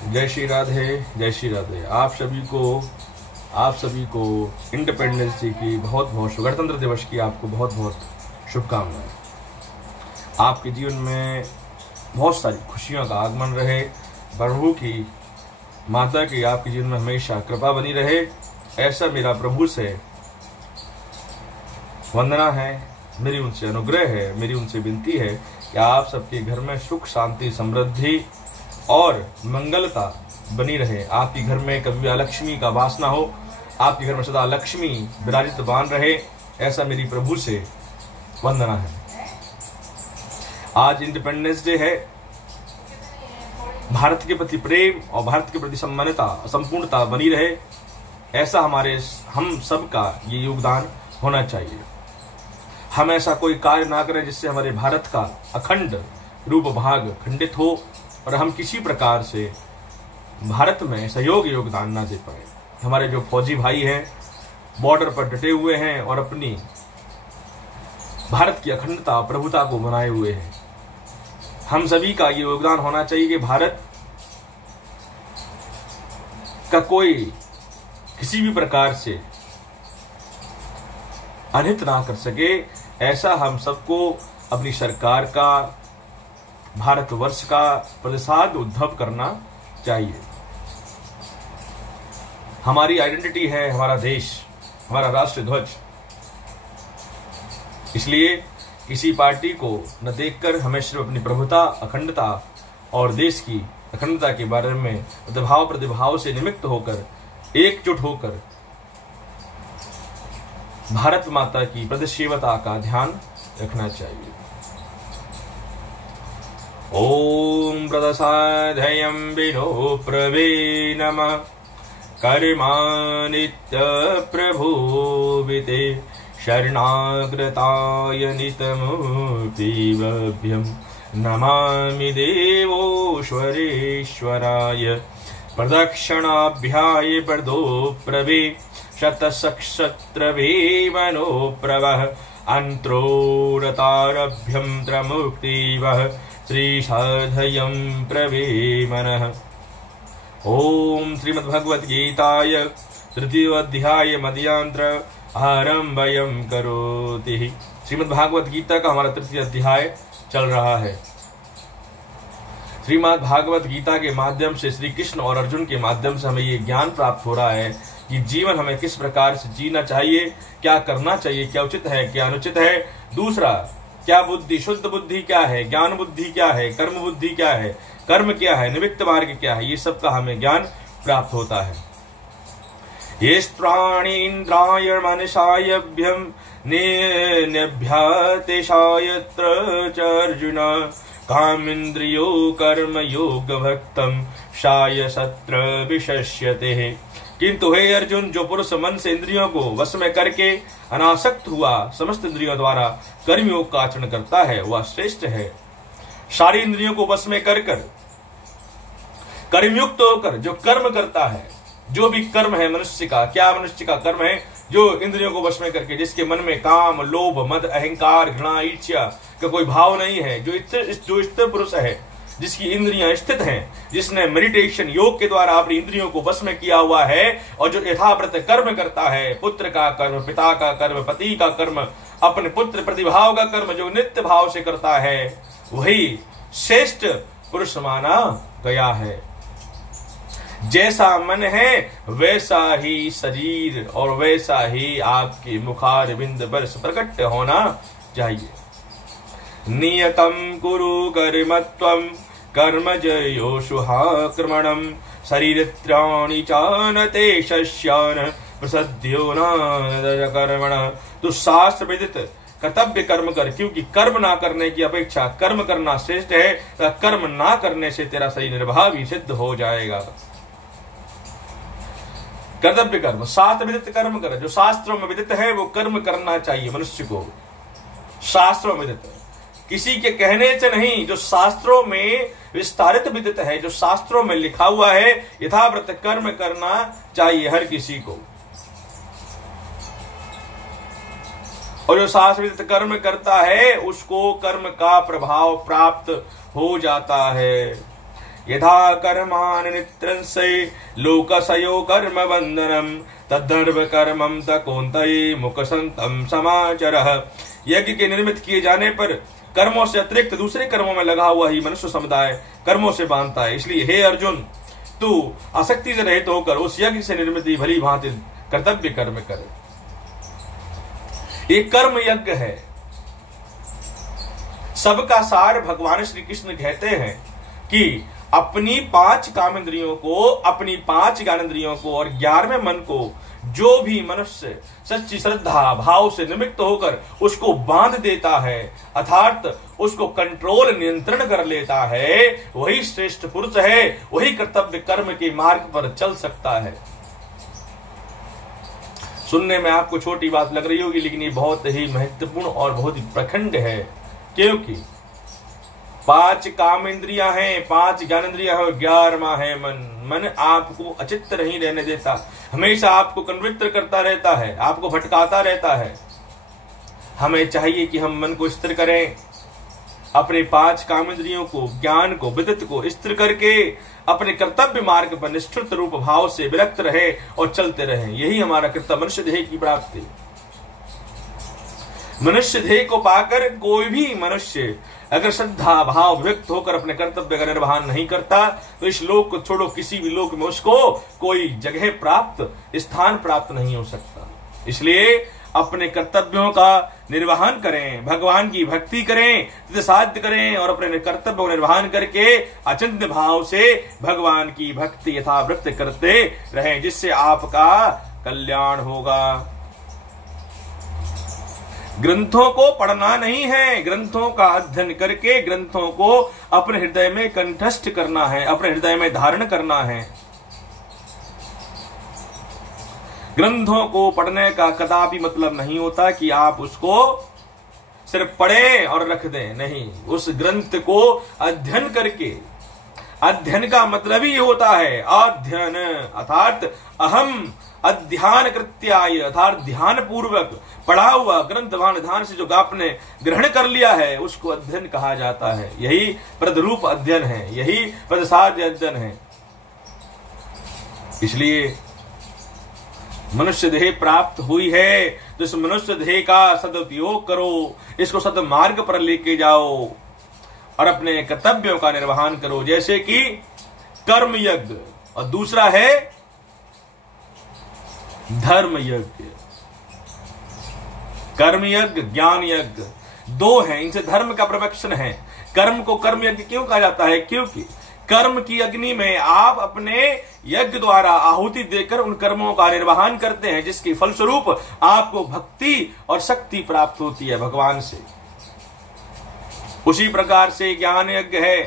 जय श्री राधे, जय श्री राधे। आप सभी को इंडिपेंडेंस डे की बहुत बहुत गणतंत्र दिवस की आपको बहुत बहुत शुभकामनाएं। आपके जीवन में बहुत सारी खुशियों का आगमन रहे। प्रभु की माता की आपके जीवन में हमेशा कृपा बनी रहे, ऐसा मेरा प्रभु से वंदना है, मेरी उनसे अनुग्रह है, मेरी उनसे विनती है कि आप सबके घर में सुख शांति समृद्धि और मंगलता बनी रहे। आपके घर में कभी अलक्ष्मी का वास ना हो, आपके घर में सदा लक्ष्मी विराजितवान रहे, ऐसा मेरी प्रभु से वंदना है। आज इंडिपेंडेंस डे है। भारत के प्रति प्रेम और भारत के प्रति सम्मानता संपूर्णता बनी रहे, ऐसा हम सब का ये योगदान होना चाहिए। हम ऐसा कोई कार्य ना करें जिससे हमारे भारत का अखंड रूप भाग खंडित हो और हम किसी प्रकार से भारत में सहयोग योगदान ना दे पाए। हमारे जो फौजी भाई हैं बॉर्डर पर डटे हुए हैं और अपनी भारत की अखंडता प्रभुता को बनाए हुए हैं, हम सभी का ये योगदान होना चाहिए कि भारत का कोई किसी भी प्रकार से अनित ना कर सके, ऐसा हम सबको अपनी सरकार का, भारतवर्ष का प्रसाद उद्धव करना चाहिए। हमारी आइडेंटिटी है हमारा देश, हमारा राष्ट्र ध्वज। इसलिए किसी पार्टी को न देखकर हमें सिर्फ अपनी प्रभुता, अखंडता और देश की अखंडता के बारे में भाव प्रतिभाव से निमित्त होकर, एकजुट होकर भारत माता की प्रदसेवता का ध्यान रखना चाहिए। ओम प्रदसाधयं विनो प्रवे नमः कर्मानित्य प्रभुविते शरणागताय नितमुक्तिभ्यं नमामि देवोश्वरेश्वराय प्रदक्षिणाभ्याय प्रदो प्रवे शतसक्षत्रवे वनो प्रवः अन्त्रोरतारभ्यं त्रमुक्तिवः श्रीसाधयं प्रवे मनः। ओम श्रीमद्भगवद्गीताय तृतीयोऽध्याय मध्यांतर आरम्भं करोति। श्रीमद्भागवत गीता का हमारा तृतीय अध्याय चल रहा है। श्रीमद् भागवत गीता के माध्यम से श्री कृष्ण और अर्जुन के माध्यम से हमें ये ज्ञान प्राप्त हो रहा है कि जीवन हमें किस प्रकार से जीना चाहिए, क्या करना चाहिए, क्या उचित है, क्या अनुचित है। दूसरा, क्या बुद्धि, शुद्ध बुद्धि क्या है, ज्ञान बुद्धि क्या है, कर्म बुद्धि क्या है, कर्म क्या है, निमित्त मार्ग क्या है, ये सब का हमें ज्ञान प्राप्त होता है। ये प्राणी इंद्राय मनसायभ्यम निभ्यातेशायत्र च अर्जुन कामिंद्रियो कर्म योग भक्तम शाय सत्र विशस्यते। किंतु हे अर्जुन, जो पुरुष मन से इंद्रियों को वश में करके अनासक्त हुआ समस्त इंद्रियों द्वारा कर्मयोग का आचरण करता है, वह श्रेष्ठ है। सारी इंद्रियों को वश में कर कर्मयुक्त होकर जो कर्म करता है, जो भी कर्म है मनुष्य का, क्या मनुष्य का कर्म है, जो इंद्रियों को वश में करके, जिसके मन में काम, लोभ, मद, अहंकार, घृणा, ईर्ष्या का कोई भाव नहीं है, जो स्थिर पुरुष है, जिसकी इंद्रियां स्थित हैं, जिसने मेडिटेशन योग के द्वारा अपनी इंद्रियों को वश में किया हुआ है और जो यथाव्रत कर्म करता है, पुत्र का कर्म, पिता का कर्म, पति का कर्म, अपने पुत्र प्रतिभाव का कर्म जो नित्य भाव से करता है, वही श्रेष्ठ पुरुष माना गया है। जैसा मन है वैसा ही शरीर और वैसा ही आपके मुखारविंद पर प्रकट होना चाहिए। नियतम कुरु कर्मत्वं कर्मजयो शुहाक्रमणं शरीरत्राणि चानते शस्यान प्रसद्यो न कर्मण। तो शास्त्र विदित कर्तव्य कर्म कर, क्योंकि कर्म ना करने की अपेक्षा कर्म करना श्रेष्ठ है। कर्म ना करने से तेरा शरीर निर्वाह भी सिद्ध हो जाएगा। कर्तव्य कर्म, शास्त्र विदित कर्म कर, जो शास्त्रों में विदित है वो कर्म करना चाहिए मनुष्य को। शास्त्रों में विदित, किसी के कहने से नहीं, जो शास्त्रों में विस्तारित विदित है, जो शास्त्रों में लिखा हुआ है, यथाव्रत कर्म करना चाहिए हर किसी को। और जो शास्त्र विदित कर्म करता है उसको कर्म का प्रभाव प्राप्त हो जाता है। यथा कर्माणि नित्रंसे लोकसयो कर्म बंधनम तद्धर्व कर्मम तकोन्तये मुकसंतम समाचरः। यज्ञ के निर्मित किए जाने पर कर्मों से अतिरिक्त दूसरे कर्मों में लगा हुआ ही मनुष्य समुदाय कर्मों से बांधता है। इसलिए हे अर्जुन, तू आसक्ति से रहित होकर उस यज्ञ से निर्मित भली भांति कर्तव्य कर्म कर। एक कर्म यज्ञ है। सबका सार भगवान श्री कृष्ण कहते हैं कि अपनी 5 कामेंद्रियों को, अपनी 5 ज्ञानेंद्रियों को और 11वें मन को जो भी मनुष्य सच्ची श्रद्धा भाव से निमित्त होकर उसको बांध देता है, अर्थात उसको कंट्रोल नियंत्रण कर लेता है, वही श्रेष्ठ पुरुष है, वही कर्तव्य कर्म के मार्ग पर चल सकता है। सुनने में आपको छोटी बात लग रही होगी, लेकिन ये बहुत ही महत्वपूर्ण और बहुत ही प्रखंड है। क्योंकि 5 काम इंद्रियां हैं, 5 ज्ञानेंद्रियां हैं, 11वां है मन। मन आपको अचित्त नहीं रहने देता, हमेशा आपको कन्वित्र करता रहता है, आपको भटकाता रहता है। हमें चाहिए कि हम मन को स्थिर करें, अपने 5 काम इंद्रियों को, ज्ञान को, विदित को स्थिर करके अपने कर्तव्य मार्ग पर निष्ठुर रूप भाव से विरक्त रहे और चलते रहे। यही हमारा कर्तव्य, मनुष्य देह की प्राप्ति। मनुष्य देह को पाकर कोई भी मनुष्य अगर श्रद्धा भाव विभक्त होकर अपने कर्तव्य का निर्वहन नहीं करता तो इस लोक को छोड़ो किसी भी लोक में उसको कोई जगह प्राप्त, स्थान प्राप्त नहीं हो सकता। इसलिए अपने कर्तव्यों का निर्वहन करें, भगवान की भक्ति करें, साध्य करें और अपने कर्तव्य को निर्वहन करके अचिंत्य भाव से भगवान की भक्ति यथावृत्त करते रहें, जिससे आपका कल्याण होगा। ग्रंथों को पढ़ना नहीं है, ग्रंथों का अध्ययन करके ग्रंथों को अपने हृदय में कंठस्थ करना है, अपने हृदय में धारण करना है। ग्रंथों को पढ़ने का कदापि मतलब नहीं होता कि आप उसको सिर्फ पढ़ें और रख दें, नहीं, उस ग्रंथ को अध्ययन करके, अध्ययन का मतलब ही होता है अध्ययन, अर्थात अहम अध्यान कृत्याय, अर्थात ध्यान पूर्वक पढ़ा हुआ ग्रंथ ध्यान से जो आपने ग्रहण कर लिया है उसको अध्ययन कहा जाता है। यही प्रदरूप अध्ययन है, यही प्रसाद अध्ययन है। इसलिए मनुष्य देह प्राप्त हुई है तो इस मनुष्य देह का सदुपयोग करो, इसको सदमार्ग पर लेके जाओ और अपने कर्तव्यों का निर्वहन करो, जैसे कि कर्म यज्ञ और दूसरा है धर्म यज्ञ। कर्म यज्ञ, ज्ञान यज्ञ 2 हैं, इनसे धर्म का प्रवक्षण है। कर्म को कर्म यज्ञ क्यों कहा जाता है? क्योंकि कर्म की अग्नि में आप अपने यज्ञ द्वारा आहुति देकर उन कर्मों का निर्वहन करते हैं, जिसके फलस्वरूप आपको भक्ति और शक्ति प्राप्त होती है भगवान से। उसी प्रकार से ज्ञान यज्ञ है,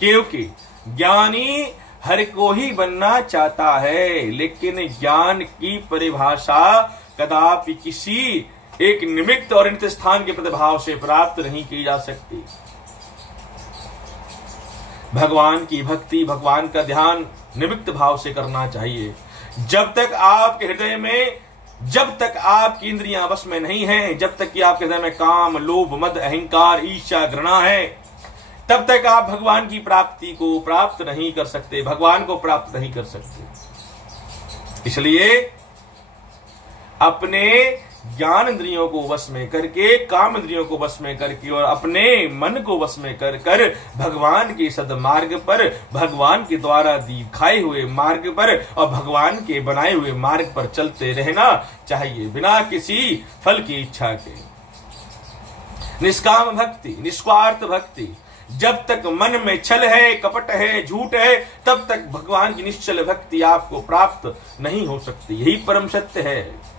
क्योंकि ज्ञानी हर को ही बनना चाहता है, लेकिन ज्ञान की परिभाषा कदापि किसी एक निमित्त और नित्य स्थान के प्रतिभाव से प्राप्त नहीं की जा सकती। भगवान की भक्ति, भगवान का ध्यान निमित्त भाव से करना चाहिए। जब तक आपके हृदय में, जब तक आपकी इंद्रियां वश में नहीं है, जब तक कि आपके हृदय में काम, लोभ, मद, अहंकार, ईर्ष्या, घृणा है, तब तक आप भगवान की प्राप्ति को प्राप्त नहीं कर सकते, भगवान को प्राप्त नहीं कर सकते। इसलिए अपने ज्ञान इंद्रियों को वश में करके, काम इंद्रियों को वश में करके और अपने मन को वश में कर कर भगवान के सदमार्ग पर, भगवान के द्वारा दिखाए हुए मार्ग पर और भगवान के बनाए हुए मार्ग पर चलते रहना चाहिए, बिना किसी फल की इच्छा के। निष्काम भक्ति, निस्वार्थ भक्ति। जब तक मन में छल है, कपट है, झूठ है, तब तक भगवान की निश्चल भक्ति आपको प्राप्त नहीं हो सकती। यही परम सत्य है।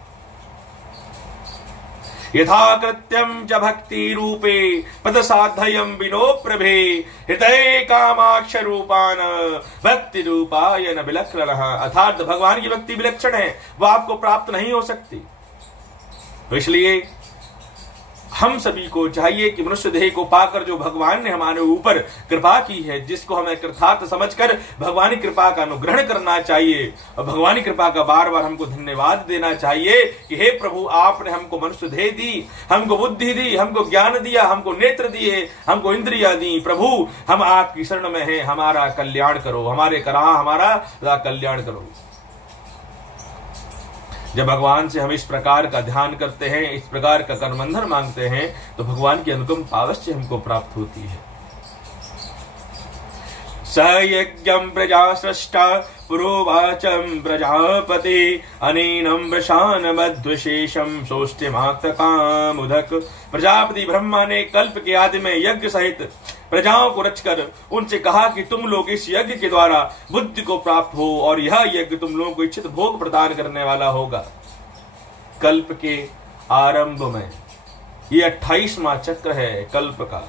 यथा कृत्यम च भक्ति रूपे पद साधयम विनो प्रभे हृदय कामाक्ष रूपान भक्ति रूपाय न विलक्षण। अर्थात भगवान की भक्ति विलक्षण है, वह आपको प्राप्त नहीं हो सकती। तो इसलिए हम सभी को चाहिए कि मनुष्य देह को पाकर जो भगवान ने हमारे ऊपर कृपा की है, जिसको हमें कृतार्थ समझकर भगवान की कृपा का अनुग्रहण करना चाहिए और भगवान की कृपा का बार बार हमको धन्यवाद देना चाहिए कि हे प्रभु, आपने हमको मनुष्य देह दी, हमको बुद्धि दी, हमको ज्ञान दिया, हमको नेत्र दिए, हमको इंद्रियां दी। प्रभु, हम आपकी शरण में हैं, हमारा कल्याण करो, हमारा कल्याण करो। जब भगवान से हम इस प्रकार का ध्यान करते हैं, इस प्रकार का करबंधन मांगते हैं, तो भगवान की अनुकंपा अवश्य हमको प्राप्त होती है। सयज्ञं प्रजा सृष्टा पुरोवाचम प्रजापति अनेनं वृषानमद्विशेषं सोष्टिमाक्तकामुदक। प्रजापति ब्रह्मा ने कल्प के आदि में यज्ञ सहित प्रजाओं को रचकर उनसे कहा कि तुम लोग इस यज्ञ के द्वारा बुद्धि को प्राप्त हो और यह यज्ञ तुम लोगों को इच्छित भोग प्रदान करने वाला होगा। कल्प के आरंभ में ये 28वां चक्र है कल्प का।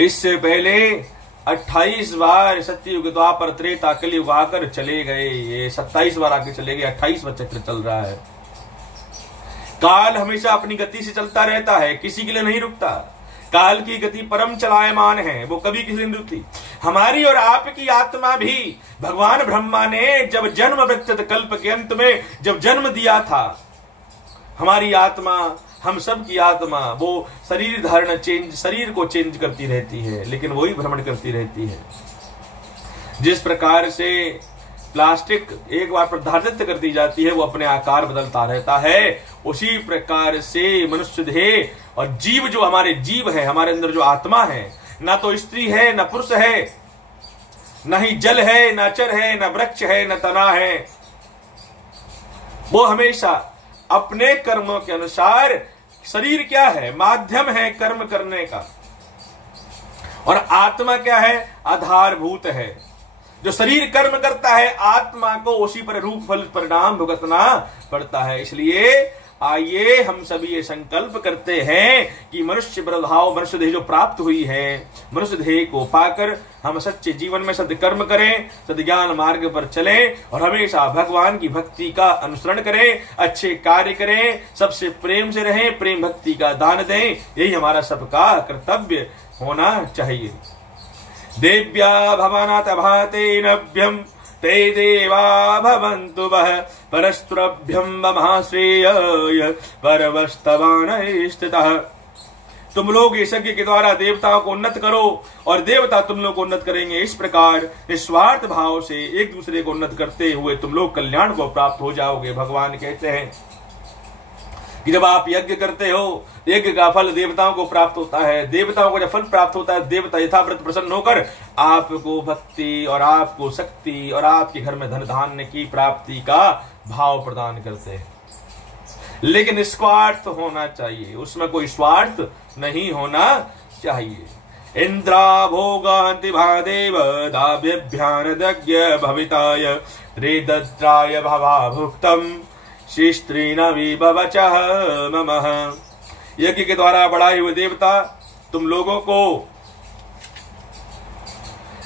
इससे पहले 28 बार सत्ययुग द्वापर त्रेता कलयुग आकर चले गए, ये 27 बार आके चले गए, 28वां चक्र चल रहा है। काल हमेशा अपनी गति से चलता रहता है, किसी के लिए नहीं रुकता। काल की गति परम चलायमान है, वो कभी किसी नहीं रुकती। हमारी और आपकी आत्मा भी भगवान ब्रह्मा ने जब जन्म वृत्त कल्प के अंत में जब जन्म दिया था, हमारी आत्मा, हम सब की आत्मा वो शरीर धारण शरीर को चेंज करती रहती है, लेकिन वही भ्रमण करती रहती है। जिस प्रकार से प्लास्टिक एक बार प्रधारित कर दी जाती है, वो अपने आकार बदलता रहता है, उसी प्रकार से मनुष्य देह और जीव, जो हमारे जीव है, हमारे अंदर जो आत्मा है, ना तो स्त्री है, न पुरुष है, न ही जल है, न चर है, न वृक्ष है, न तना है। वो हमेशा अपने कर्मों के अनुसार, शरीर क्या है, माध्यम है कर्म करने का, और आत्मा क्या है, आधारभूत है। जो शरीर कर्म करता है, आत्मा को उसी पर रूप फल परिणाम भुगतना पड़ता है। इसलिए आइए हम सभी ये संकल्प करते हैं कि मनुष्य प्रभाव, मनुष्य देह जो प्राप्त हुई है, मनुष्य देह को पाकर हम सच्चे जीवन में सद्कर्म करें, सद्ज्ञान मार्ग पर चलें और हमेशा भगवान की भक्ति का अनुसरण करें, अच्छे कार्य करें, सबसे प्रेम से रहें, प्रेम भक्ति का दान दें। यही हमारा सबका कर्तव्य होना चाहिए। देव्या भवानाथ भातेनभ्यम ते देवा भवन्तु वः परस्त्रभ्यं महाश्रेय परवस्तवान स्थितः। तुम लोग इस यज्ञ के द्वारा देवताओं को उन्नत करो और देवता तुम लोग को उन्नत करेंगे। इस प्रकार निस्वार्थ भाव से एक दूसरे को उन्नत करते हुए तुम लोग कल्याण को प्राप्त हो जाओगे। भगवान कहते हैं कि जब आप यज्ञ करते हो, यज्ञ का फल देवताओं को प्राप्त होता है। देवताओं को जब फल प्राप्त होता है, देवता यथावृत प्रसन्न होकर आपको भक्ति और आपको शक्ति और आपके घर में धन धान्य की प्राप्ति का भाव प्रदान करते हैं। लेकिन निस्वार्थ होना चाहिए, उसमें कोई स्वार्थ नहीं होना चाहिए। इंद्रा भोगान्ति भादेव दाभ्यभ्यान दज्ञ भविताय त्रिदत्राय भवा भुक्तम श्रीस्त्रीनवी भवचः ममः। यज्ञ के द्वारा बढ़ाए हुए देवता तुम लोगों को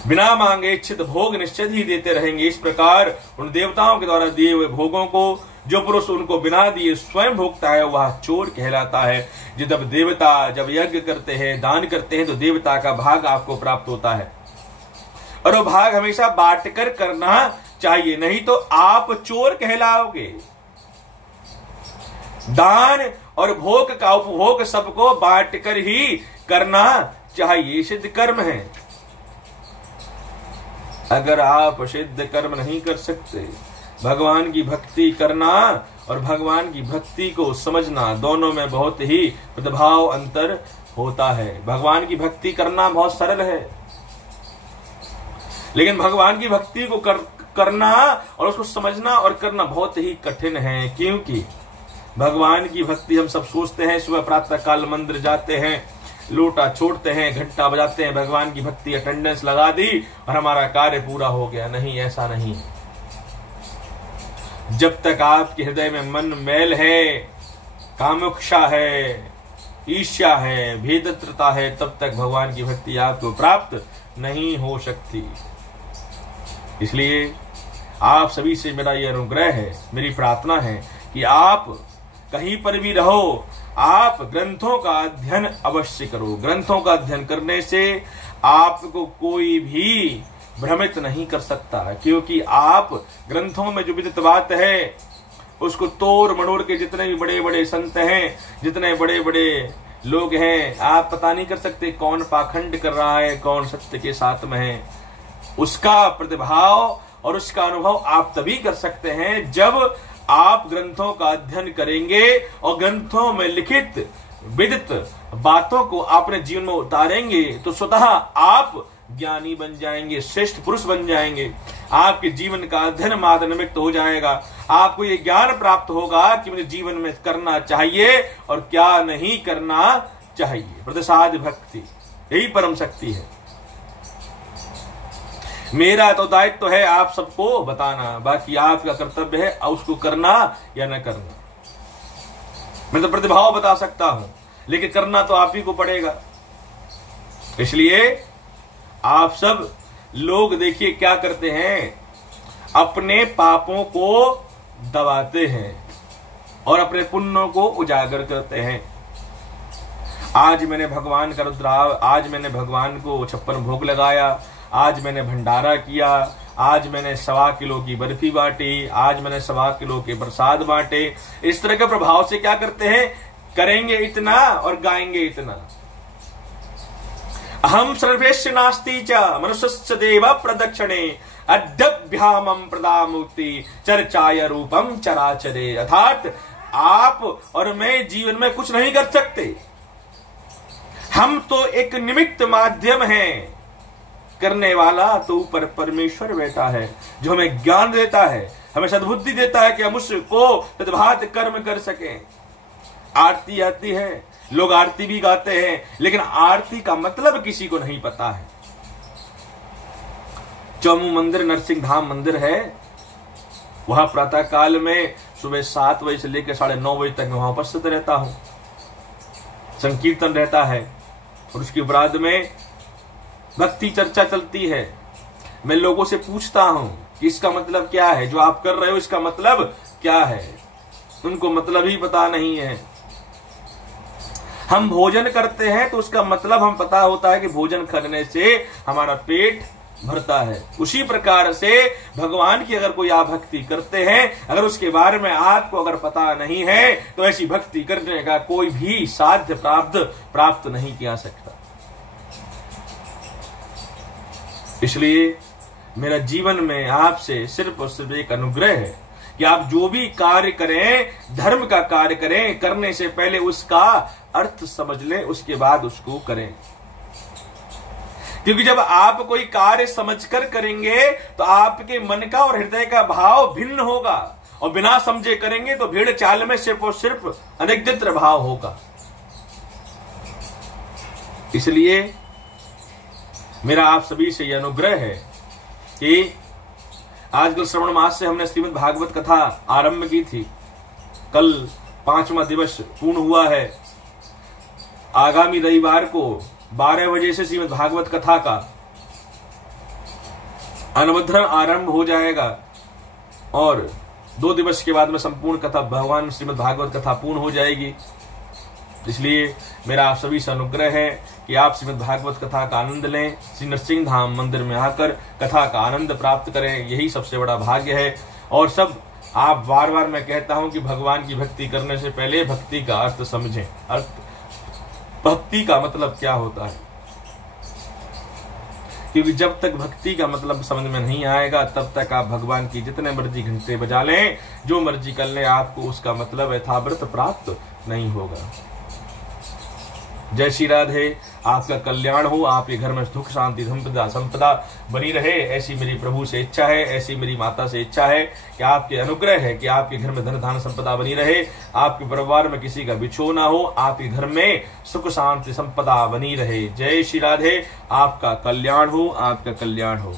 बिना मांगे इच्छित भोग निश्चित ही देते रहेंगे। इस प्रकार उन देवताओं के द्वारा दिए हुए भोगों को जो पुरुष उनको बिना दिए स्वयं भोगता है, वह चोर कहलाता है। जब देवता जब यज्ञ करते हैं, दान करते हैं, तो देवता का भाग आपको प्राप्त होता है और वो भाग हमेशा बांटकर करना चाहिए, नहीं तो आप चोर कहलाओगे। दान और भोग का उपभोग सबको बांटकर ही करना चाहिए, सिद्ध कर्म है। अगर आप सिद्ध कर्म नहीं कर सकते, भगवान की भक्ति करना और भगवान की भक्ति को समझना, दोनों में बहुत ही प्रभाव अंतर होता है। भगवान की भक्ति करना बहुत सरल है, लेकिन भगवान की भक्ति को करना और उसको समझना और करना बहुत ही कठिन है। क्योंकि भगवान की भक्ति हम सब सोचते हैं, सुबह प्रातः काल मंदिर जाते हैं, लोटा छोड़ते हैं, घंटा बजाते हैं, भगवान की भक्ति अटेंडेंस लगा दी और हमारा कार्य पूरा हो गया। नहीं, ऐसा नहीं। जब तक आपके हृदय में मन मैल है, कामुकता है, ईर्ष्या है, भेदत्रता है, तब तक भगवान की भक्ति आपको प्राप्त नहीं हो सकती। इसलिए आप सभी से मेरा यह अनुग्रह है, मेरी प्रार्थना है कि आप कहीं पर भी रहो, आप ग्रंथों का अध्ययन अवश्य करो। ग्रंथों का अध्ययन करने से आपको कोई भी भ्रमित नहीं कर सकता, क्योंकि आप ग्रंथों में जो विदित बात है उसको तोड़ मड़ोड़ के, जितने भी बड़े बड़े संत हैं, जितने बड़े बड़े लोग हैं, आप पता नहीं कर सकते कौन पाखंड कर रहा है, कौन सत्य के साथ में है। उसका प्रतिभाव और उसका अनुभव आप तभी कर सकते हैं जब आप ग्रंथों का अध्ययन करेंगे और ग्रंथों में लिखित विदित बातों को अपने जीवन में उतारेंगे, तो स्वतः आप ज्ञानी बन जाएंगे, श्रेष्ठ पुरुष बन जाएंगे। आपके जीवन का अध्ययन मात्र निमित्त हो जाएगा। आपको ये ज्ञान प्राप्त होगा कि मुझे जीवन में करना चाहिए और क्या नहीं करना चाहिए। प्रसाद भक्ति यही परम शक्ति है। मेरा तो दायित्व है आप सबको बताना, बाकी आपका कर्तव्य है उसको करना या न करना। मैं तो प्रतिभाव बता सकता हूं, लेकिन करना तो आप ही को पड़ेगा। इसलिए आप सब लोग देखिए क्या करते हैं, अपने पापों को दबाते हैं और अपने पुण्यों को उजागर करते हैं। आज मैंने भगवान का रुद्राव, आज मैंने भगवान को 56 भोग लगाया, आज मैंने भंडारा किया, आज मैंने 1.25 किलो की बर्फी बांटी, आज मैंने 1.25 किलो के प्रसाद बांटे। इस तरह के प्रभाव से क्या करते हैं, करेंगे इतना और गाएंगे इतना। अहम सर्वेश्व नास्ति च मनुष्यश्च देव प्रदक्षिणे अद्यभ्यामं प्रदामुक्ति चर्चाय रूपम चराचरे। अर्थात आप और मैं जीवन में कुछ नहीं कर सकते, हम तो एक निमित्त माध्यम हैं। करने वाला तो ऊपर परमेश्वर बैठा है, जो हमें ज्ञान देता है, हमें सद्बुद्धि देता है कि हम उसको तद्भात कर्म कर सकें। आरती आती है, लोग आरती भी गाते हैं, लेकिन आरती का मतलब किसी को नहीं पता है। चौमू मंदिर नरसिंह धाम मंदिर है, वहां प्रातः काल में सुबह 7 बजे से लेकर 9:30 बजे तक मैं वहां उपस्थित रहता हूं। संकीर्तन रहता है और उसके बाद में भक्ति चर्चा चलती है। मैं लोगों से पूछता हूं कि इसका मतलब क्या है, जो आप कर रहे हो इसका मतलब क्या है। उनको मतलब ही पता नहीं है। हम भोजन करते हैं तो उसका मतलब हम पता होता है कि भोजन करने से हमारा पेट भरता है। उसी प्रकार से भगवान की अगर कोई आप भक्ति करते हैं, अगर उसके बारे में आपको अगर पता नहीं है, तो ऐसी भक्ति करने का कोई भी साध्य प्राप्त नहीं किया सकता। इसलिए मेरा जीवन में आपसे सिर्फ और सिर्फ एक अनुग्रह है कि आप जो भी कार्य करें, धर्म का कार्य करें, करने से पहले उसका अर्थ समझ लें, उसके बाद उसको करें। क्योंकि जब आप कोई कार्य समझकर करेंगे तो आपके मन का और हृदय का भाव भिन्न होगा, और बिना समझे करेंगे तो भीड़ चाल में सिर्फ और सिर्फ अनिग्धित्र भाव होगा। इसलिए मेरा आप सभी से यह अनुग्रह है कि आजकल श्रवण मास से हमने श्रीमद् भागवत कथा आरंभ की थी। कल 5वां दिवस पूर्ण हुआ है। आगामी रविवार को 12 बजे से श्रीमद् भागवत कथा का अनुबंधन आरंभ हो जाएगा और 2 दिवस के बाद में संपूर्ण कथा भगवान श्रीमद् भागवत कथा पूर्ण हो जाएगी। इसलिए मेरा आप सभी से अनुग्रह है कि आप श्रीमद् भागवत कथा का आनंद लें, श्री नरसिंह धाम मंदिर में आकर कथा का आनंद प्राप्त करें। यही सबसे बड़ा भाग्य है। और सब आप बार बार मैं कहता हूं कि भगवान की भक्ति करने से पहले भक्ति का अर्थ समझें। भक्ति का मतलब क्या होता है, क्योंकि जब तक भक्ति का मतलब समझ में नहीं आएगा तब तक आप भगवान की जितने मर्जी घंटे बजा लें, जो मर्जी कर लें, आपको उसका मतलब यथावत प्राप्त नहीं होगा। जय श्री राधे। आपका कल्याण हो, आपके घर में सुख शांति संपदा बनी रहे, ऐसी मेरी प्रभु से इच्छा है, ऐसी मेरी माता से इच्छा है कि आपके अनुग्रह है कि आपके घर में धन धान संपदा बनी रहे, आपके परिवार में किसी का बिछो ना हो, आपके घर में सुख शांति संपदा बनी रहे। जय श्री राधे। आपका कल्याण हो, आपका कल्याण हो।